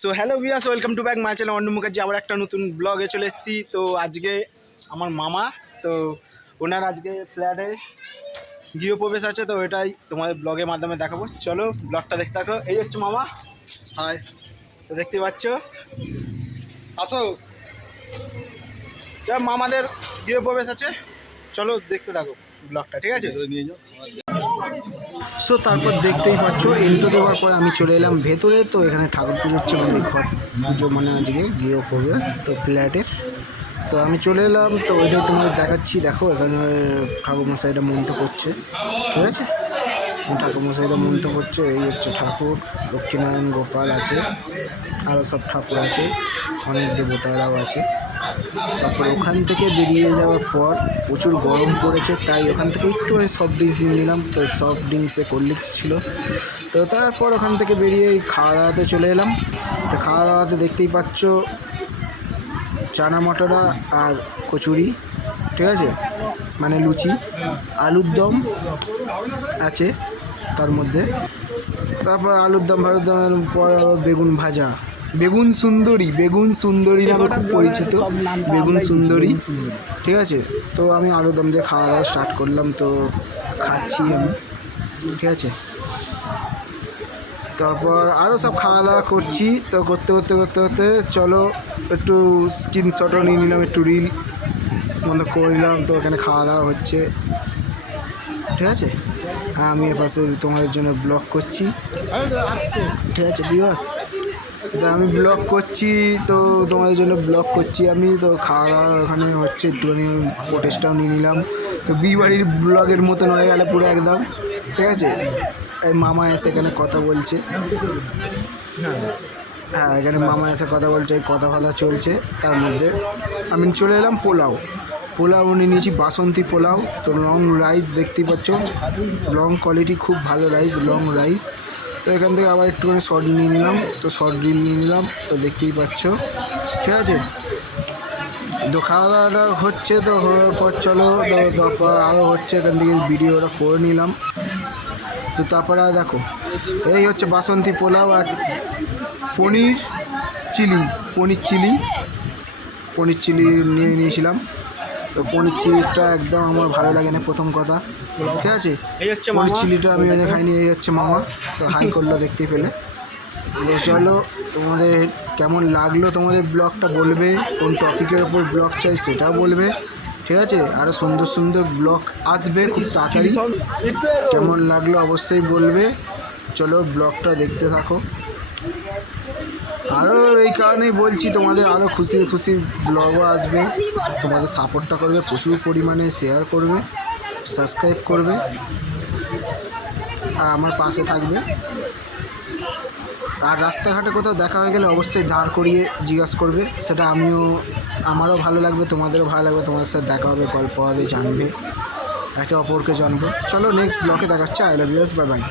So hello viewers, welcome to back my channel Annu Mukherjee. আবার একটা নতুন ব্লগে চলে এসেছি। তো আজকে আমার মামা, তো ওনার আজকে ফ্ল্যাটে গৃহপ্রবেশ আছে, তো এটাই তোমাদের ব্লগের মাধ্যমে দেখাবো। চলো ব্লগটা দেখতে থাকো। এই হচ্ছে মামা। হাই। তো দেখতে পাচ্ছ, আসো, মামাদের গৃহপ্রবেশ আছে। চলো দেখতে থাকো ব্লগটা, ঠিক আছে? নিয়ে যাও। সো তারপর দেখতেই পাচ্ছ, এন্ট্রো দেওয়ার পর আমি চলে এলাম ভেতরে। তো এখানে ঠাকুর পুজো হচ্ছে, মানে ঘর পুজো, মানে আজকে গৃহপ্রবেশ তো ফ্ল্যাটের। তো আমি চলে এলাম, তো ওইটাই তোমাদের দেখাচ্ছি। দেখো এখানে ঠাকুরমশাইটা মন্ত্র করছে, ঠিক আছে? ঠাকুরমশাইটা মন্ত্র করছে। এই হচ্ছে ঠাকুর, লক্ষ্মীনারায়ণ, গোপাল আছে, আরও সব ঠাকুর আছে, অনেক দেবতারাও আছে। তারপর ওখান থেকে বেরিয়ে যাওয়ার পর প্রচুর গরম পড়েছে, তাই ওখান থেকে একটু সফট ড্রিঙ্কস নিয়ে নিলাম। তো সফট ড্রিঙ্কসে কোল্ড ড্রিঙ্কস ছিল। তো তারপর ওখান থেকে বেরিয়ে খাওয়া দাওয়াতে চলে এলাম। তো খাওয়া দাওয়াতে দেখতেই পাচ্ছ চানা মটরা আর কচুরি, ঠিক আছে, মানে লুচি, আলুর দম আছে তার মধ্যে। তারপর আলুর দম দমের পর বেগুন ভাজা, বেগুন সুন্দরী নামে খুব পরিচিত, বেগুন সুন্দরী, ঠিক আছে? তো আমি আলুর দম দিয়ে খাওয়া দাওয়া স্টার্ট করলাম। তো খাচ্ছি আমি, ঠিক আছে? তারপর আরও সব খাওয়া দাওয়া করছি। তো করতে করতে করতে করতে চলো একটু স্ক্রিনশটও নিয়ে নিলাম, একটু রিল মতো করে নিলাম। তো এখানে খাওয়া দাওয়া হচ্ছে, ঠিক আছে? হ্যাঁ, আমি এপাশে তোমাদের জন্য ব্লগ করছি, ঠিক আছে ভিউয়ার্স? তো আমি ব্লগ করছি, তো তোমাদের জন্য ব্লগ করছি আমি। তো খাওয়া দাওয়া ওখানে হচ্ছে, একটুখানি প্রোটেস্টটাও নিয়ে নিলাম। তো বিয়েবাড়ির ব্লগের মতন হয়ে গেলে পুরো একদম, ঠিক আছে? এই মামা এসে এখানে কথা বলছে, হ্যাঁ এখানে মামা এসে কথা বলছে, কথা চলছে। তার মধ্যে আমি চলে এলাম পোলাও নিয়ে নিয়েছি, বাসন্তী পোলাও। তো লং রাইস দেখতেই পাচ্ছ, লং কোয়ালিটি, খুব ভালো রাইস, লং রাইস। তো এখান থেকে আবার একটুখানি শর্ট নিয়ে নিলাম, তো শর্ট ড্রিল নিয়ে নিলাম। তো দেখতেই পাচ্ছ, ঠিক আছে? তো খাওয়া দাওয়াটা হচ্ছে, তো হওয়ার পর চলো, তো তারপর আরও হচ্ছে, এখান থেকে ভিডিওটা করে নিলাম। তো তারপরে দেখো, এই হচ্ছে বাসন্তী পোলাও আর পনির চিলি নিয়ে নিয়েছিলাম। তো পনির চিলিটা একদম আমার ভালো লাগে না, প্রথম কথা, ঠিক আছে? পনির চিলিটা আমি খাইনি। এই হচ্ছে মামা, তো হাই করলো দেখতেই পেলে। তো চলো, তোমাদের কেমন লাগলো তোমাদের ব্লগটা বলবে, কোন টপিকের ওপর ব্লগ চাই সেটাও বলবে, ঠিক আছে? আরও সুন্দর সুন্দর ব্লগ আসবে খুব তাড়াতাড়ি। কেমন লাগলো অবশ্যই বলবে। চলো ব্লগটা দেখতে থাকো। আরও এই কারণেই বলছি, তোমাদের আরও খুশি খুশি ব্লগও আসবে। তোমাদের সাপোর্টটা করবে, প্রচুর পরিমাণে শেয়ার করবে, সাবস্ক্রাইব করবে, আর আমার পাশে থাকবে। আর রাস্তাঘাটে কোথাও দেখা হয়ে গেলে অবশ্যই দাঁড় করিয়ে জিজ্ঞাসা করবে, সেটা আমারও ভালো লাগবে, তোমাদেরও ভালো লাগবে। তোমাদের সাথে দেখা হবে, গল্প হবে, জানবে, একে অপরকে জানবো। চলো নেক্সট ব্লগে দেখাচ্ছে। I love you, bye by.